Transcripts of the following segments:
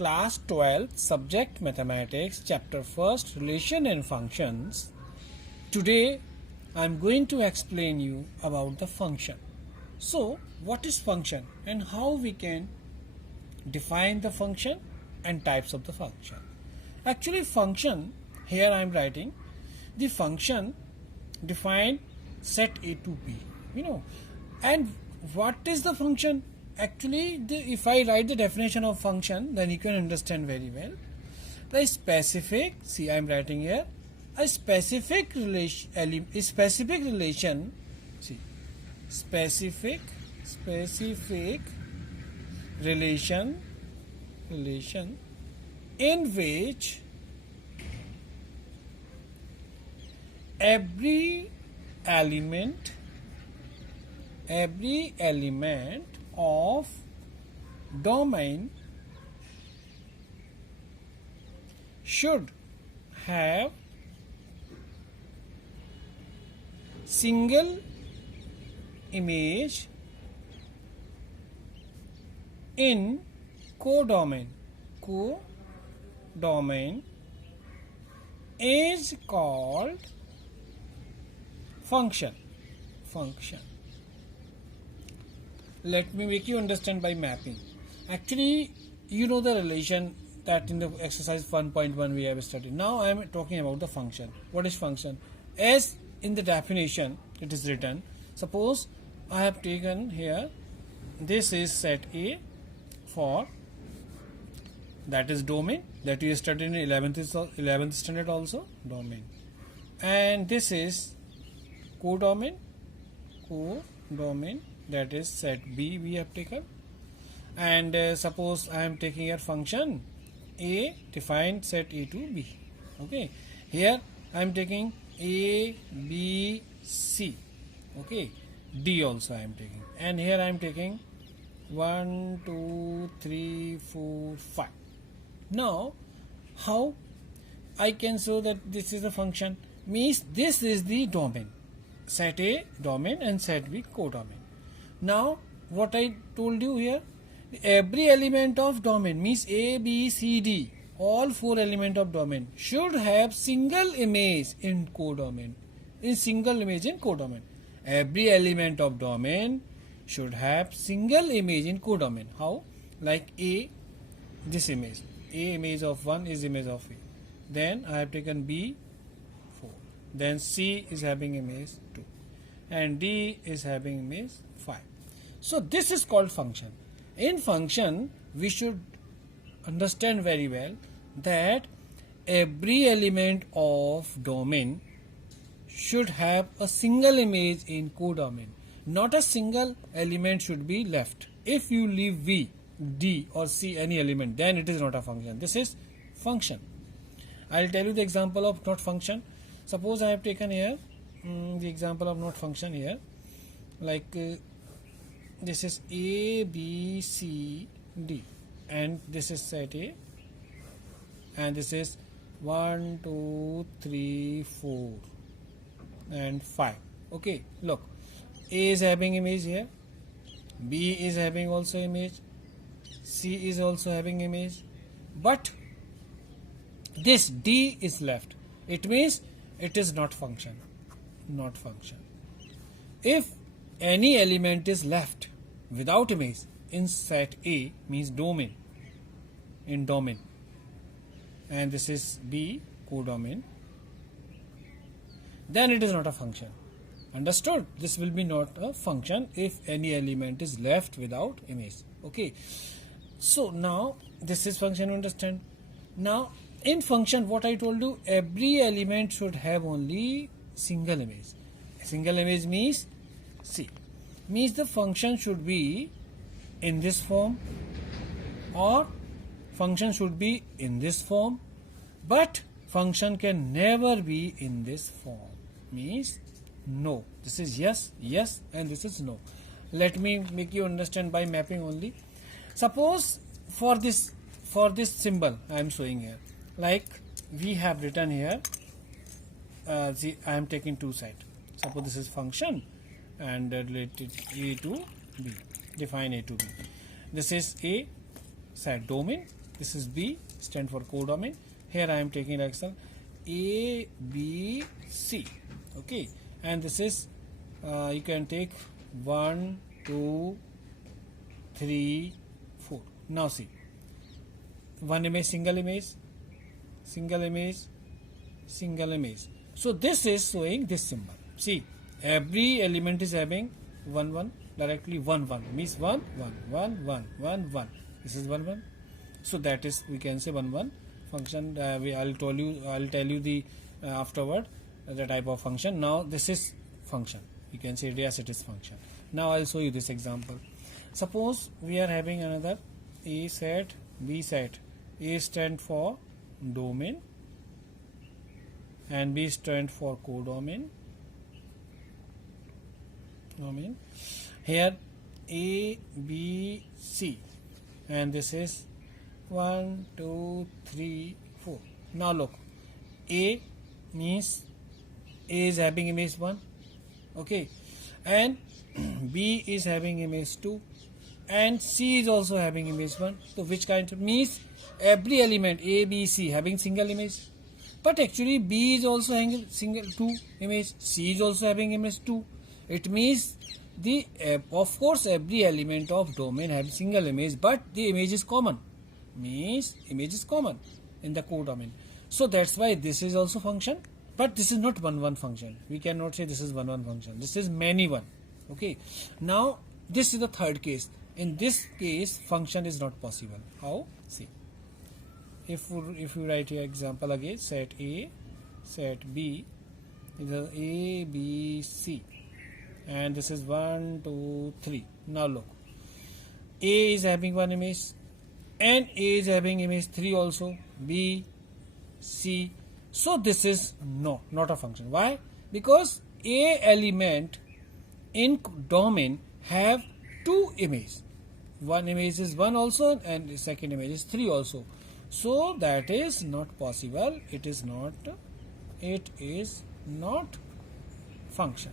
class 12 subject mathematics chapter 1st relation and functions. Today I am going to explain you about the function. So what is function and how we can define the function and types of the function. Actually function, here I am writing the function define set A to B, and what is the function? Actually if I write the definition of function, then you can understand very well. The specific, see I am writing here a specific relation, see specific relation in which every element of domain should have single image in codomain is called function. Let me make you understand by mapping. Actually, you know the relation that in the exercise 1.1 we have studied. Now I am talking about the function. What is function? As in the definition it is written, suppose I have taken here, this is set A for, that is domain, that you studied in 11th standard also, domain, and this is codomain, that is set B we have taken, and suppose I am taking here function A defined set A to B. Okay, here I am taking A, B, C. Okay, D also I am taking, and here I am taking 1, 2, 3, 4, 5. Now how I can show that this is a function? Means this is the domain, set A domain and set B codomain. Now what I told you here, every element of domain means A, B, C, D, all 4 elements of domain should have single image in codomain. Every element of domain should have single image in codomain. How? Like A, this image, A image of 1 is image of A. Then I have taken B, 4. Then C is having image 2. And D is having image 5. So this is called function. In function, we should understand very well that every element of domain should have a single image in codomain. Not a single element should be left. If you leave V, D or C any element, then it is not a function. This is function. I will tell you the example of not function. Suppose I have taken here the example of not function here, like this is A, B, C, D, and this is set A, and this is 1, 2, 3, 4 and 5. Okay, look, A is having image here, B is having also image, C is also having image, but this D is left. It means it is not function. If any element is left without image in set A, means domain, in domain, and this is B codomain, then it is not a function. Understood? This will be not a function if any element is left without image. Okay, so now this is function, understand? Now in function, what I told you, every element should have only single image. Single image means, see, means the function should be in this form, or function should be in this form, but function can never be in this form. Means no. This is yes, and this is no. Let me make you understand by mapping only. Suppose for this symbol I am showing here, like we have written here, I am taking two sides. Suppose this is function and related A to B, define A to B. This is A set domain, This is B, stand for codomain. Here I am taking example A, B, C. Okay, and this is you can take 1, 2, 3, 4. Now see, one image, single image, single image, single image. So this is showing this symbol. See, every element is having 1 1, directly 1 1, means 1 1 1 1 1 1. This is 1 1. So that is, we can say 1 1 function. I'll tell you the afterward the type of function. Now this is function. You can say yes, it is function. Now I'll show you this example. Suppose we are having another A set, B set. A stand for domain and B stand for codomain. Here A, B, C, and this is 1, 2, 3, 4. Now look, A means A is having image 1, okay, and B is having image 2, and C is also having image 1. So which kind of means every element A, B, C having single image, but actually B is also having single 2 image, C is also having image 2. It means the of course every element of domain have single image, but the image is common, means image is common in the codomain. So that's why this is also function, but this is not 1 1 function. We cannot say this is 1 1 function. This is many 1. Okay. Now this is the third case. In this case, function is not possible. How? See, if you write your example again, set A, set B, is A, B, C, and this is 1, 2, 3. Now look, A is having one image, and A is having image 3 also, B, C. So this is not a function. Why? Because A element in domain have 2 images. One image is 1 also, and the second image is 3 also. So that is not possible. It is not function.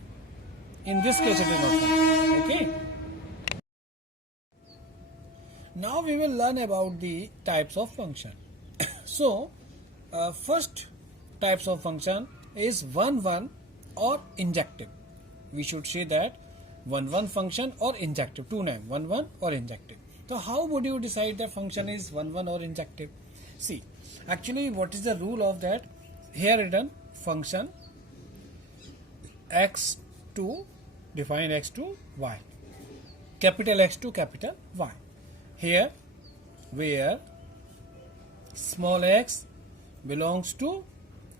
In this case, it is not function. Okay. Now we will learn about the types of function. So first types of function is 1 1 or injective. We should say that 1 1 function or injective. Two names, 1 1 or injective. So how would you decide the function is 1 1 or injective? See, actually what is the rule of that? Here written function x2, define x2 y, capital X2 capital Y. Here where small x belongs to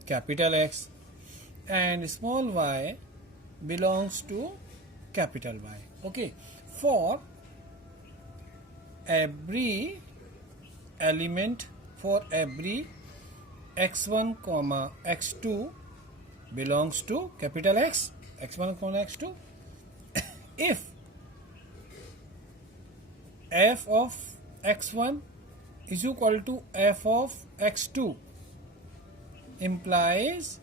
capital X and small y belongs to capital Y. Okay, for every element, for every x1 comma x2 belongs to capital X, x1 comma x2, if f of x1 is equal to f of x2, implies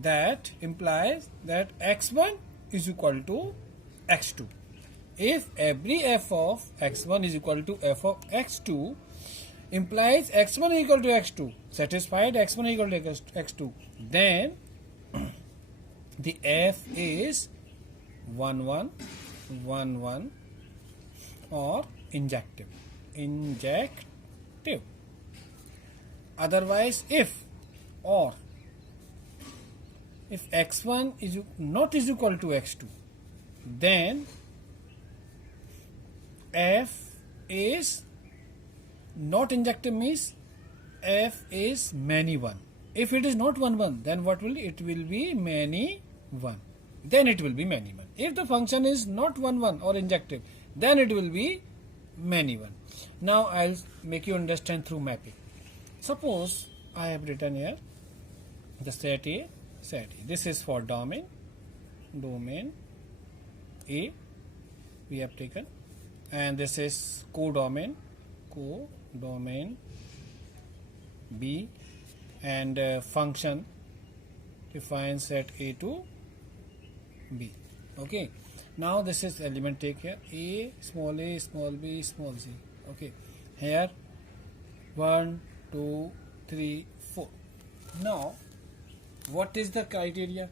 that x1 is equal to x2. If every f of x1 is equal to f of x2, implies x1 is equal to x2, satisfied x1 is equal to x2, then the f is 1 1 1 1 or injective. Otherwise, if x1 is not is equal to x2, then f is not injective, means f is many 1. If it is not 1 1, then what will it will be many 1. Then it will be many 1. If the function is not 1 1 or injective, then it will be many 1. Now I'll make you understand through mapping. Suppose I have written here the set A, set A. This is for domain A we have taken, and this is codomain B, and function defines set A to B. Okay. Now this is element, take here A, small b, small c. Okay, here 1, 2, 3, 4. Now, what is the criteria?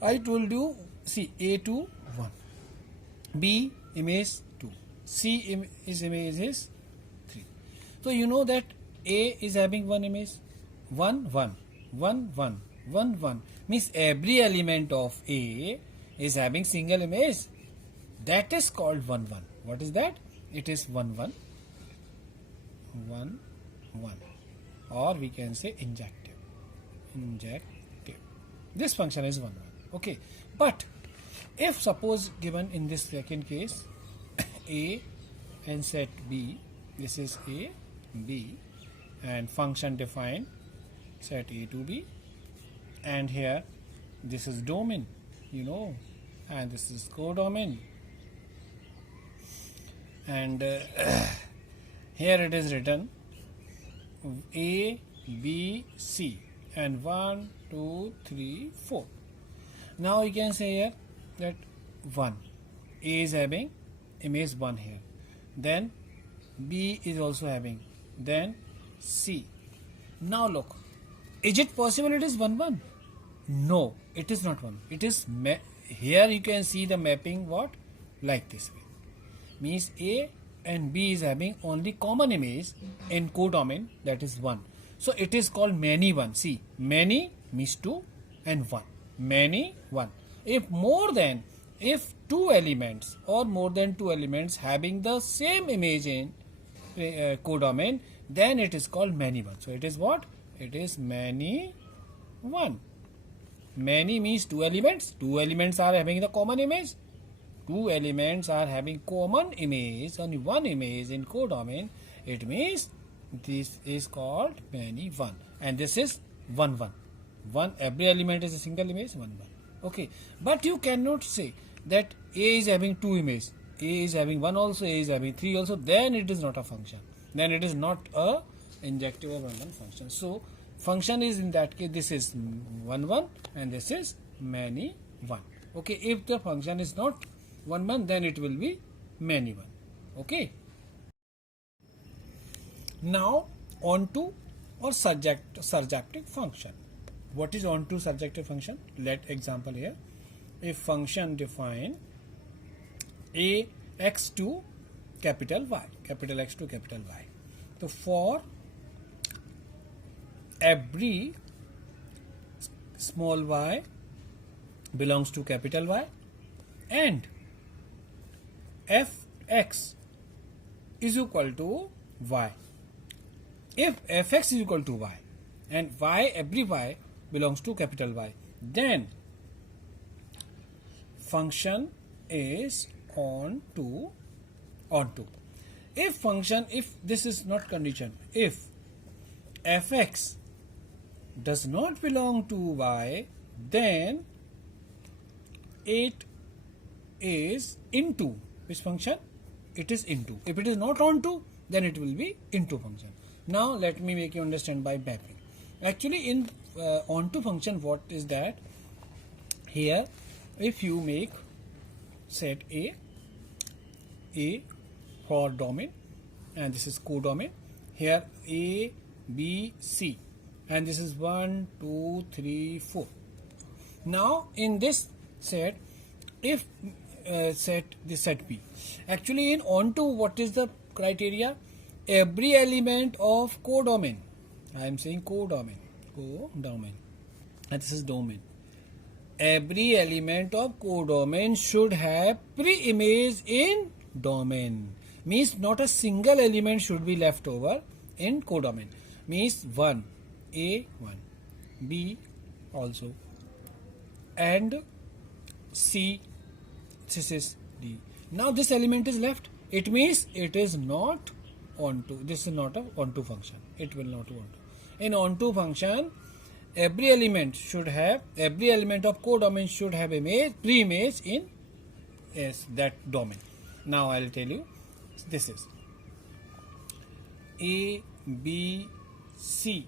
I told you, see, A2 1, B image 2, C image is 3. So you know that A is having one image, 1 1 1 1 1 1, means every element of A is having single image. That is called 1 1. What is that? It is 1 1 1 1, or we can say injective. Injective. This function is 1 1. Okay, but if suppose given in this second case A and set B, this is A, B, and function defined set A to B, and here this is domain, you know, and this is codomain, and here it is written A, B, C, and 1, 2, 3, 4. Now you can say here that 1, A is having image 1 here, then B is also having, then C. Now look, is it possible it is 1 1? No, it is not 1. It is here you can see the mapping what, like this way, means A and B is having only common image in codomain, that is 1. So it is called many 1. See, many means 2 and 1. Many 1. If two elements or more than two elements having the same image in codomain, then it is called many 1. So it is what? It is many 1. Many means two elements. Two elements are having the common image. Two elements are having common image, only one image in codomain. It means this is called many 1, and this is 1 1. 1, every element is a single image, 1 1. Okay, but you cannot say that A is having two images, A is having 1 also, A is having 3 also, then it is not a function. Then it is not a injective or 1 1 function. So function is in that case, this is 1 1 and this is many 1. Okay, if the function is not 1 1, then it will be many 1. Okay. Now on to or surjective function. What is on to surjective function? Let example here. If function define A x to capital Y, capital X to capital Y. So for every small y belongs to capital Y and fx is equal to y. If fx is equal to y and every y belongs to capital Y, then function is on to. If this is not condition, if fx does not belong to y, then it is into which function? It is into. If it is not onto, then it will be into function. Now let me make you understand by mapping. Actually in onto function, what is that? Here if you make set A for domain, and this is codomain, here A, B, C, and this is 1, 2, 3, 4. Now in this set, if set B, actually in onto, what is the criteria? Every element of codomain, I am saying codomain, and this is domain. Every element of codomain should have pre-image in domain. Means not a single element should be left over in codomain. Means 1, A 1, B also, and C, this is D. Now this element is left. It means it is not onto. This is not a onto function. It will not onto. In onto function, every element of codomain should have pre-image in that domain. Now I will tell you. This is A, B, C,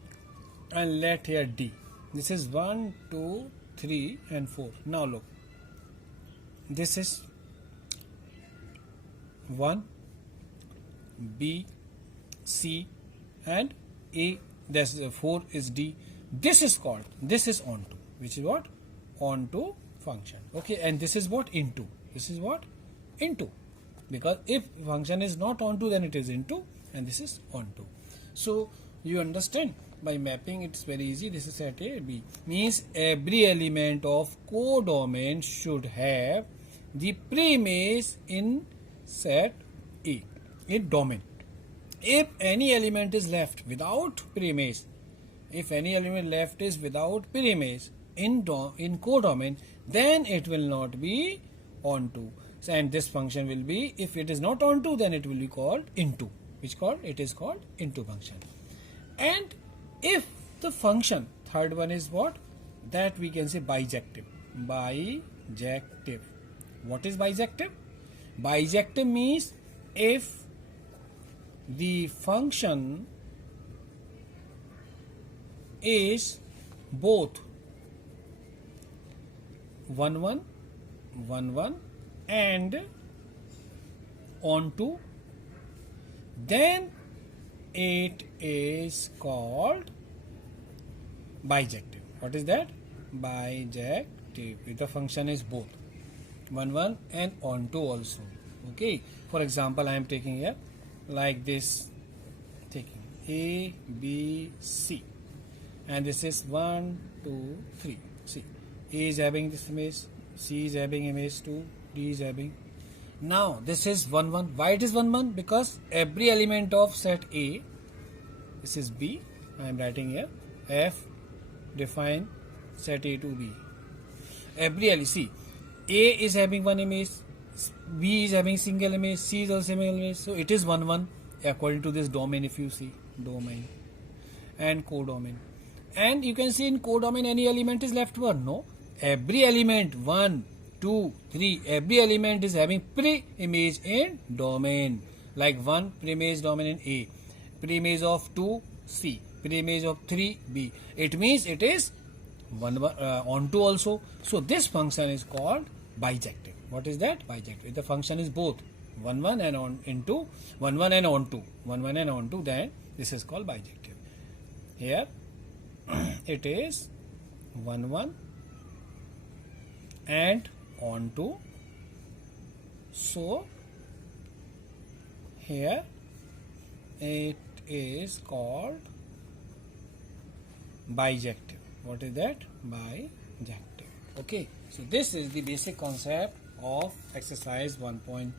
and let here D. This is 1, 2, 3, and 4. Now look. This is 1, B, C, and A, that's 4 is D. This is onto, which is what? Onto function. Okay, and this is what? Into. This is what? Into. Because if function is not onto, then it is into, and this is onto. So you understand, by mapping it's very easy. This is set A, B. Means every element of codomain should have the preimage in set A, in domain. If any element is left without preimage, if any element left is without preimage in codomain, then it will not be onto. And this function will be, if it is not onto, then it will be called into, it is called into function. And if the function, third one is what? That we can say bijective. Bijective. What is bijective? Bijective means if the function is both 1 1 1 1 and onto, then it is called bijective. What is that? Bijective. If the function is both 1 1 and onto also. Okay, for example, I am taking here like this, taking A, B, C, and this is 1 2 3. See, A is having this image, C is having image 2, D is having. Now this is 1 1. Why it is 1 1? Because every element of set A, this is B, I am writing here, F define set A to B. Every element, see, A is having one image, B is having single image, C is also single image, so it is 1 1 according to this domain. If you see domain and codomain, and you can see in codomain any element is left one. No, every element 1 2 3, every element is having pre-image in domain. Like 1 pre-image domain in A, pre-image of 2 C, pre-image of 3 B. It means it is onto also. So this function is called bijective. What is that? Bijective. If the function is both 1 1 and on into 1 1 and onto, 1 1 and onto, then this is called bijective. Here it is 1 1 and onto, so here it is called bijective. What is that? Bijective. Okay, so this is the basic concept of exercise 1.2.